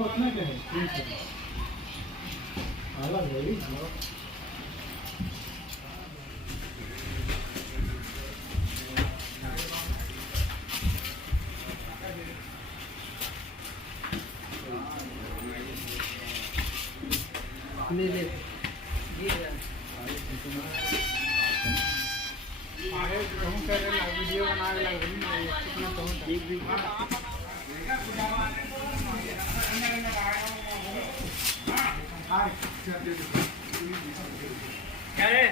उतना क्या है 300 अलग है। वीडियो बना के लग कितना तो एक भी क्या है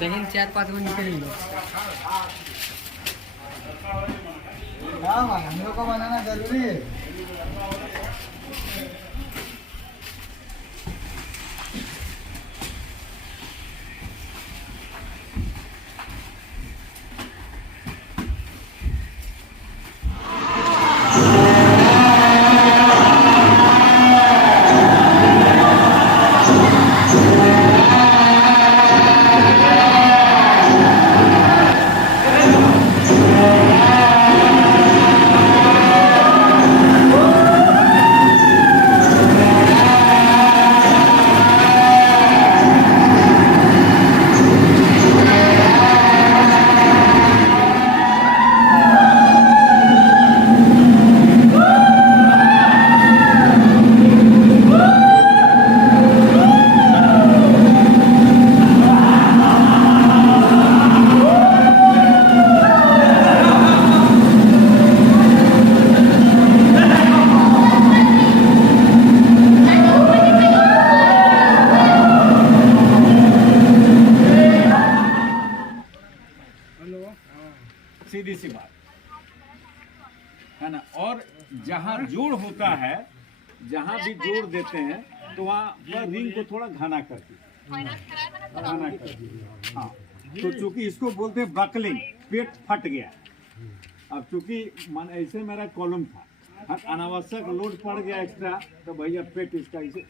लेकिन 4-5 गो निकलेंगे। हाँ हम लोग को बनाना जरूरी है। सीधी सी बात है ना। और जहाँ जोड़ होता है, जहाँ भी जोड़ देते हैं तो वहाँ पर रिंग को थोड़ा घना कर दीजिए। हाँ, तो चूंकि इसको बोलते हैं बकलिंग, पेट फट गया। अब चूंकि मन ऐसे मेरा कॉलम था, अनावश्यक लोड पड़ गया एक्स्ट्रा, तो भैया पेट इसका इसे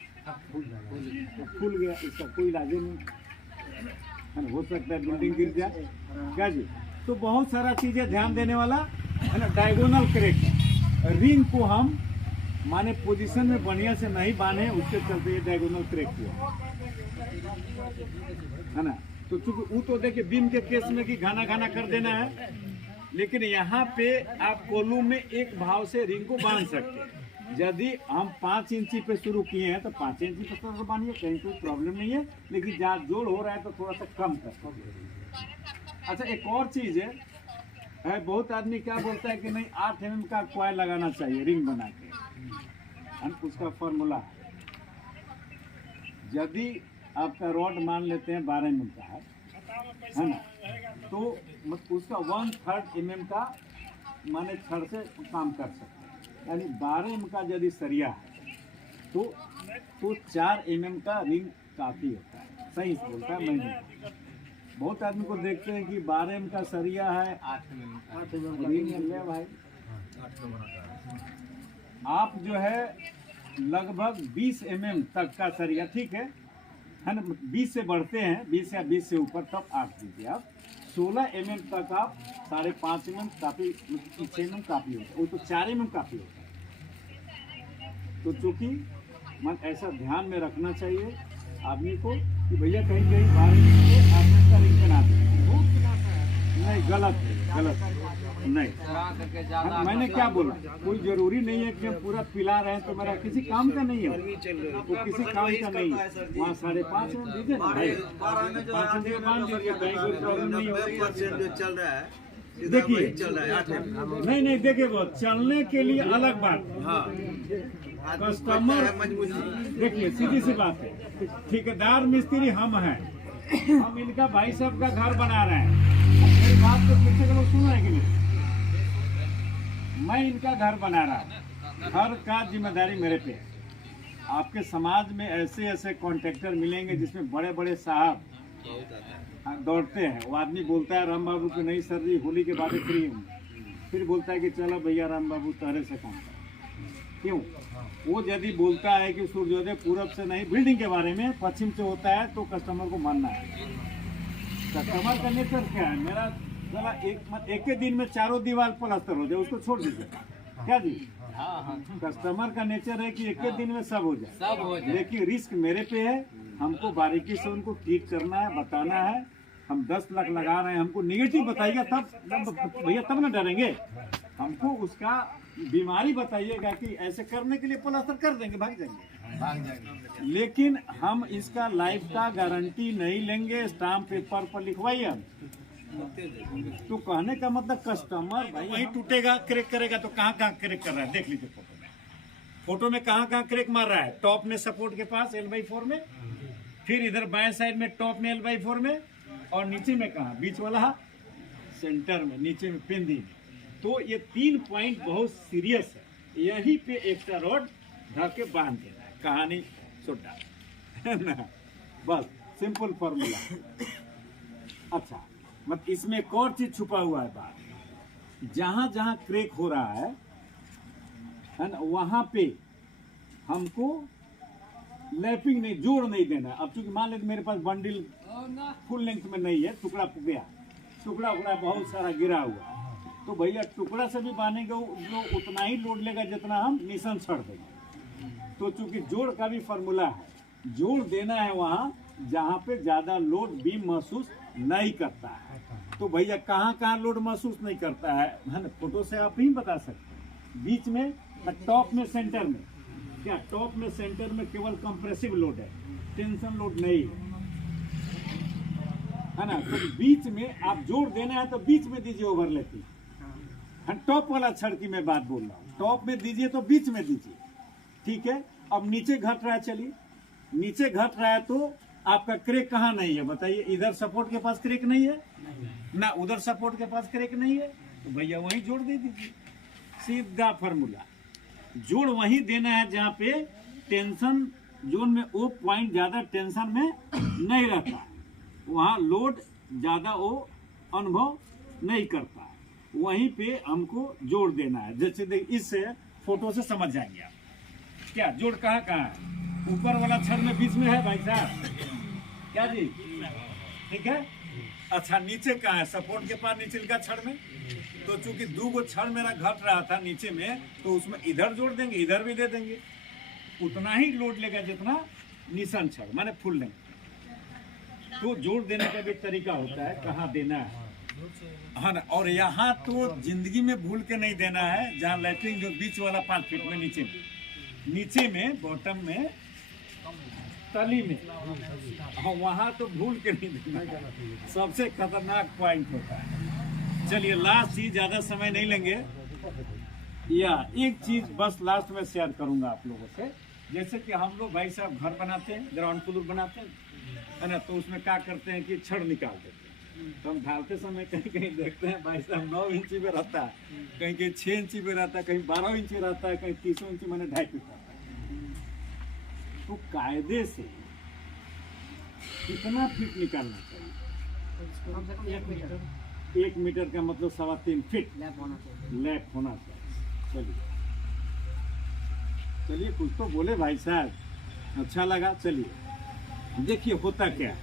फूल गया, इसका कोई इलाज नहीं है। हो सकता है बिल्डिंग गिर जाए क्या जी। तो बहुत सारा चीजें ध्यान देने वाला है ना। डायगोनल क्रैक, रिंग को हम माने पोजीशन में बढ़िया से नहीं बांधे, उसके चलते ये डायगोनल क्रैक हुआ है ना। तो चूंकि वो तो देखिए बीम के केस में कि घना घना कर देना है, लेकिन यहाँ पे आप कोलू में एक भाव से रिंग को बांध सकते हैं। यदि हम 5 इंची पे शुरू किए हैं तो 5 इंची पे थोड़ा सा बांधिए, कहीं कोई प्रॉब्लम नहीं है। लेकिन जहाँ जोड़ हो रहा है तो थोड़ा सा कम कर। अच्छा, एक और चीज है बहुत आदमी क्या बोलता है कि नहीं 8 mm का कॉइल लगाना चाहिए रिंग बना के। उसका फॉर्मूला है, यदि आपका रॉड मान लेते हैं 12 mm का है ना, तो उसका 1/3 mm का माने छड़ से काम कर सकते हैं। यानी 12 mm का यदि सरिया है तो 4 mm का रिंग काफी होता है। सही बोलता है, मैं नहीं। बहुत आदमी को देखते हैं कि 12 mm का सरिया है, 8 mm रिंग है भाई। आप जो है लगभग 20 mm तक का सरिया, ठीक है ना, 20 से बढ़ते हैं, 20 या 20 से ऊपर तब 8 दीजिए आप। 16 mm तक आप 5.5 mm काफी, 6 mm काफी होता है, वो तो 4 mm काफी होता है। तो चूंकि मन ऐसा ध्यान में रखना चाहिए आदमी को कि भैया कहीं 12 mm का रिंग बना दे। नहीं, गलत है, गलत नहीं। मैंने क्या बोला, कोई जरूरी नहीं है कि हम पूरा पिला रहे हैं तो मेरा किसी काम का नहीं है, तो किसी काम का नहीं है। वहाँ 5.5 mm दीजिए ना भाई, 5 इंच बांध दीजिए, कहीं कोई प्रॉब्लम नहीं है। चल रहा है, देखिए चल रहा है 8 mm। नहीं देखिए, वो चलने के लिए अलग बात। हाँ, कस्टमर देखिए, सीधी सी बात है, ठेकेदार मिस्त्री हम हैं, हम इनका भाई साहब का घर बना रहे हैं। मेरी बात तो पीछे के लोग सुन रहे हैं कि नहीं? मैं इनका घर बना रहा हूँ, घर का जिम्मेदारी मेरे पे है। आपके समाज में ऐसे ऐसे कॉन्ट्रैक्टर मिलेंगे जिसमें बड़े बड़े साहब दौड़ते हैं, वो आदमी बोलता है राम बाबू की नहीं सर जी होली के बाद फ्री हूँ, फिर बोलता है कि चलो भैया राम बाबू तहरे से काम कर। क्यों? वो यदि बोलता है कि सूर्योदय पूरब से नहीं बिल्डिंग के बारे में पश्चिम से होता है तो कस्टमर को मानना है। कस्टमर का नेचर क्या है, मेरा चला एक के दिन में चारों दीवार प्लास्टर हो जाए उसको छोड़ दीजिए, क्या जी? कस्टमर का नेचर है कि एक के दिन में सब हो जाए, लेकिन रिस्क मेरे पे है, हमको बारीकी से उनको ठीक करना है, बताना है। हम 10 लाख लगा रहे हैं, हमको निगेटिव बताइएगा तब भैया तब ना डरेंगे। हमको उसका बीमारी बताइएगा कि ऐसे करने के लिए प्लास्टर कर देंगे, भाग जाएंगे। लेकिन हम इसका लाइफ का गारंटी नहीं लेंगे, स्टाम्प पेपर पर लिखवाइए। तो कहने का मतलब कस्टमर भाई वही टूटेगा, क्रेक करेगा तो कहाँ कहाँ क्रेक कर रहा है देख लीजिए फोटो में। फोटो में कहाँ कहाँ क्रेक मार रहा है, टॉप में सपोर्ट के पास L/4 में, फिर इधर बाएं साइड में टॉप में L/4 में, और नीचे में कहाँ बीच वाला सेंटर में, नीचे में पेंदी में। तो ये 3 पॉइंट बहुत सीरियस है, यहीं पे एक्स्ट्रा रॉड ढक के बांध देना है, कहानी छोटा है ना, बस सिंपल फॉर्मूला। अच्छा मतलब इसमें एक और चीज छुपा हुआ है बात, जहां जहां क्रेक हो रहा है ना, वहां पे हमको लैपिंग नहीं, जोड़ नहीं देना है। अब चूंकि मान लेते मेरे पास बंडल फुल लेंथ में नहीं है, टुकड़ा गया, टुकड़ा बहुत सारा गिरा हुआ, तो भैया टुकड़ा से भी बांधेंगे वो उतना ही लोड लेगा जितना हम निशान छोड़ देंगे। तो चूंकि जोड़ का भी फॉर्मूला है, जोड़ देना है वहां जहां पे ज्यादा लोड बीम महसूस नहीं करता है। तो भैया कहाँ कहाँ लोड महसूस नहीं करता है ना, फोटो से आप ही बता सकते हैं। बीच में, टॉप में, सेंटर में, क्या टॉप में सेंटर में केवल कंप्रेसिव लोड है, टेंशन लोड नहीं है ना। तो बीच में आप जोड़ देना है तो बीच में दीजिए ओवरलैपिंग, टॉप वाला छड़ की मैं बात बोल रहा हूँ, टॉप में दीजिए तो बीच में दीजिए, ठीक है। अब नीचे घट रहा है, चलिए नीचे घट रहा है तो आपका क्रेक कहाँ नहीं है बताइए, इधर सपोर्ट के पास क्रेक नहीं है ना, उधर सपोर्ट के पास क्रेक नहीं है, तो भैया वहीं जोड़ दे दीजिए, सीधा फॉर्मूला। जोड़ वहीं देना है जहाँ पे टेंशन जोन में वो पॉइंट ज्यादा टेंशन में नहीं रहता, वहाँ लोड ज्यादा वो अनुभव नहीं करता, वहीं पे हमको जोड़ देना है। जैसे देखिए इस फोटो से समझ जाएंगे आप, क्या जोड़ कहाँ कहाँ है, ऊपर वाला छड़ में बीच में है भाई साहब, क्या जी, ठीक है। अच्छा नीचे कहाँ है, सपोर्ट के पास नीचे का छड़ में, तो चूंकि 2 छड़ मेरा घट रहा था नीचे में, तो उसमें इधर जोड़ देंगे, इधर भी दे देंगे, उतना ही लोड लेगा जितना निशान छड़ माने फुल लेंगे। तो जोड़ देने का भी तरीका होता है, कहाँ देना है ना। और यहाँ तो जिंदगी में भूल के नहीं देना है, जहाँ लैट्रिन जो बीच वाला 5 फीट में नीचे में बॉटम में तली में, हाँ वहाँ तो भूल के नहीं देना, सबसे खतरनाक पॉइंट होता है। चलिए लास्ट चीज, ज्यादा समय नहीं लेंगे, या एक चीज बस लास्ट में शेयर करूंगा आप लोगों से। जैसे कि हम लोग भाई साहब घर बनाते हैं, ग्राउंड फ्लोर बनाते हैं, है ना, तो उसमें क्या करते हैं कि छड़ निकाल देते हैं, तो हम ढालते समय कहीं कहीं देखते हैं भाई साहब 9 इंची में रहता है, कहीं कहीं 6 इंची में रहता है, कहीं 12 इंची रहता है, कहीं 30 इंची मैंने 2.5 फीट रहता है। तो कायदे से कितना फीट निकालना चाहिए, 1 मीटर का मतलब 3.25 फीट लैप होना चाहिए। चलिए कुछ तो बोले भाई साहब, अच्छा लगा। चलिए देखिए होता क्या है,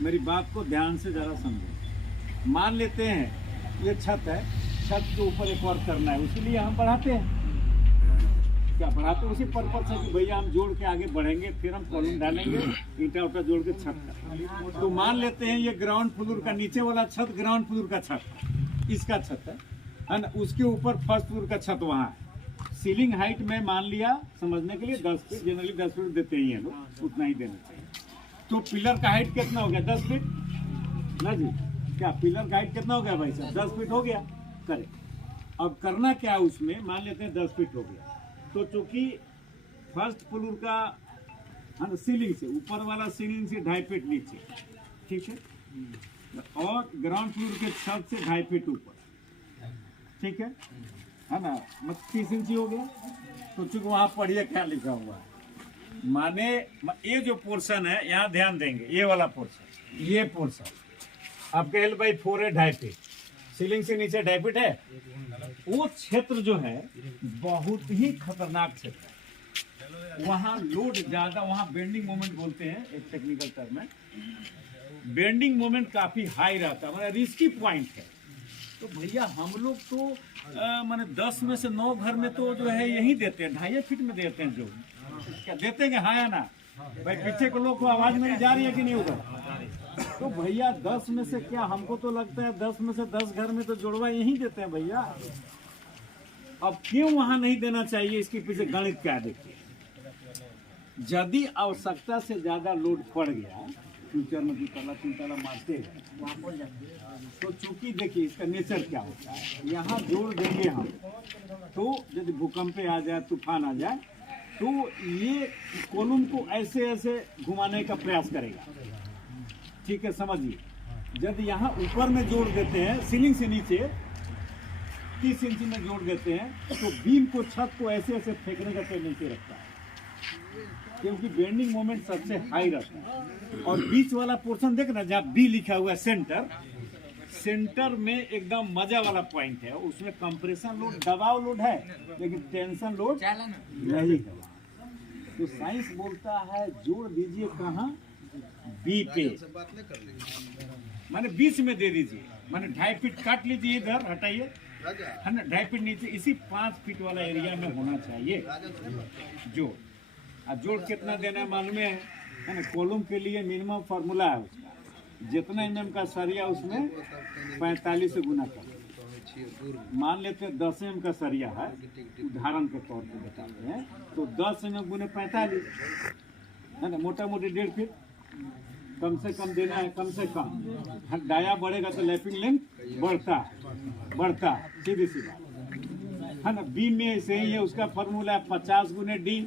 मेरी बात को ध्यान से जरा समझो। मान लेते हैं ये छत है, छत के ऊपर एक और करना है, उसके लिए हम बढ़ाते हैं, क्या बढ़ाते हैं उसी पर्पज से कि भैया हम जोड़ के आगे बढ़ेंगे, फिर हम कॉलम डालेंगे, ईंटा उटा जोड़ के छत का। तो मान लेते हैं ये ग्राउंड फ्लोर का नीचे वाला छत, ग्राउंड फ्लोर का छत इसका छत है ना, उसके ऊपर फर्स्ट फ्लोर का छत वहाँ है। सीलिंग हाइट में मान लिया समझने के लिए 10 फीट, जनरली 10 फीट देते ही हैं लोग, उतना ही देना चाहिए। तो पिलर का हाइट कितना हो गया, 10 फीट ना जी, क्या पिलर का हाइट कितना हो गया भाई साहब, 10 फीट हो गया। करें अब करना क्या है उसमें, मान लेते हैं 10 फीट हो गया, तो चूंकि फर्स्ट फ्लोर का है सीलिंग से, ऊपर वाला सीलिंग से 2.5 फीट नीचे, ठीक है, और ग्राउंड फ्लोर के छत से 2.5 फीट ऊपर, ठीक है ना, मतलब 30 इंची हो गया। तो चूंकि वहां पढ़िए क्या लिखा हुआ है, माने ये जो पोर्शन है यहाँ ध्यान देंगे, ये वाला पोर्शन, ये पोर्शन आपका L/4 है 2.5 फीट, सीलिंग से नीचे 2.5 फीट है। वो क्षेत्र जो है बहुत ही खतरनाक क्षेत्र है, वहाँ लोड ज्यादा, वहाँ बेंडिंग मोमेंट बोलते हैं एक टेक्निकल टर्म है, बेंडिंग मोमेंट काफी हाई रहता है, मतलब रिस्की पॉइंट है। तो भैया हम लोग तो माने 10 में से 9 घर में तो जो है यही देते हैं, 2.5 फीट में देते हैं। जो क्या देते हैं, हाँ या ना भाई? पीछे के लोग को आवाज मेरी जा रही है कि नहीं उधर? तो भैया 10 में से क्या, हमको तो लगता है 10 में से 10 घर में तो जुड़वा यही देते हैं भैया। अब क्यों वहां नहीं देना चाहिए, इसके पीछे गणित क्या है देखिए। यदि आवश्यकता से ज्यादा लोड पड़ गया, फ्यूचर में दुतला तीनतला मारते हैं, तो चूंकि देखिए इसका नेचर क्या होता है, यहाँ जोड़ देंगे हम, तो यदि भूकंप आ जाए, तूफान आ जाए, तो ये कॉलम को ऐसे ऐसे घुमाने का प्रयास करेगा। ठीक है, समझिए। यदि यहाँ ऊपर में जोड़ देते हैं, सीलिंग से नीचे 30 इंच में जोड़ देते हैं, तो बीम को, छत को ऐसे ऐसे फेंकने का टेंडेंसी रखता है, क्योंकि बेंडिंग मोमेंट सबसे हाई रहता है। और बीच वाला पोर्शन देखना, जहाँ बी लिखा हुआ है सेंटर, सेंटर में एकदम मजा वाला पॉइंट है, उसमें कंप्रेशन लोड, दबाव लोड है, लेकिन टेंशन लोड नहीं है। तो साइंस बोलता है जोड़ दीजिए कहाँ, बी पे, माने बीच में दे दीजिए, माने 2.5 फीट काट लीजिए, इधर हटाइए, है ना, 2.5 फीट नीचे, इसी 5 फीट वाला एरिया में होना चाहिए जोड़। अब जोड़ कितना देना है मालूम है ना? कॉलम के लिए मिनिमम फार्मूला है उसका, जितना mm का सरिया उसमें 45 से गुना कर। मान लेते हैं 10 mm का सरिया है, उदाहरण के तौर पे बताते हैं, तो 10 mm गुने 45 है ना, मोटा मोटी 1.5 फीट कम से कम देना है, कम से कम। डाया बढ़ेगा तो लैपिंग लेंथ बढ़ता सीधी सी बात है ना। बी में से ही है, उसका फार्मूला है 50 गुने डी।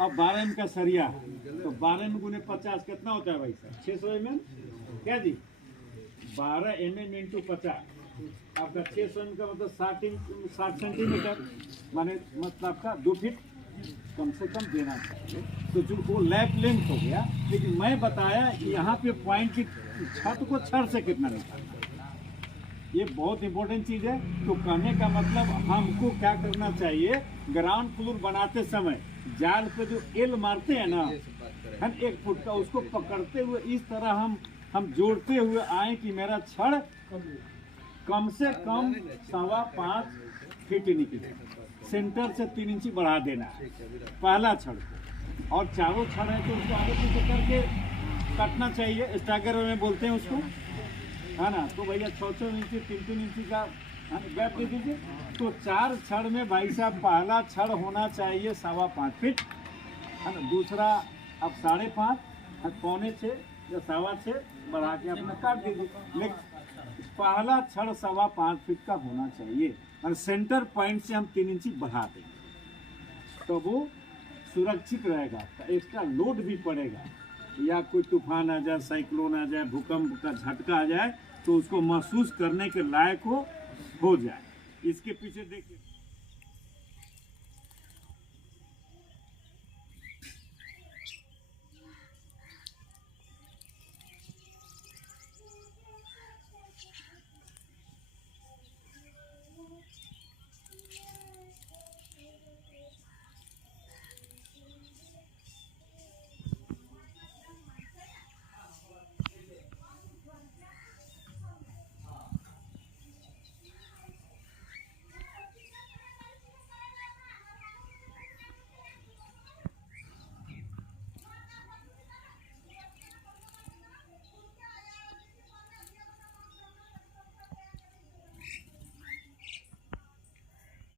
अब 12 mm का सरिया है, तो 12 mm गुने 50 कितना होता है भाई साहब? 600 mm क्या जी? 12 mm इंटू 50 आपका 600 mm का मतलब 60 सेंटीमीटर, माने मतलब आपका 2 फीट कम से कम देना चाहिए। तो जो वो लैप लेंथ हो गया, लेकिन मैं बताया कि यहाँ पे पॉइंट की छत को छड़ से कितना निकालना, ये बहुत इंपॉर्टेंट चीज़ है। तो कहने का मतलब हमको क्या करना चाहिए, ग्राउंड फ्लोर बनाते समय जाल पे जो एल मारते हैं ना, हम 1 फुट का, उसको पकड़ते हुए इस तरह हम जोड़ते हुए आए कि मेरा छड़ कम से कम 5.25 फीट निकले, सेंटर से 3 इंची बढ़ा देना है पहला छड़ को। और चारों छड़ है तो उसको आगे पीछे करके काटना चाहिए, स्टैगर में बोलते हैं उसको, है ना। तो भैया 6-6 इंची 3-3 इंची का गैप दे दीजिए। तो 4 छड़ में भाई साहब पहला छड़ होना चाहिए 5.25 फीट, है ना। दूसरा अब 5.5, 5.25 या 6.25 बढ़ा के अपना काट दीजिए, लेकिन पहला छड़ 5.25 फीट का होना चाहिए। और सेंटर पॉइंट से हम 3 इंची बढ़ा देंगे, तो वो सुरक्षित रहेगा। एक्स्ट्रा लोड भी पड़ेगा, या कोई तूफान आ जाए, साइक्लोन आ जाए, भूकंप का झटका आ जाए, तो उसको महसूस करने के लायक हो जाए। इसके पीछे देखिए।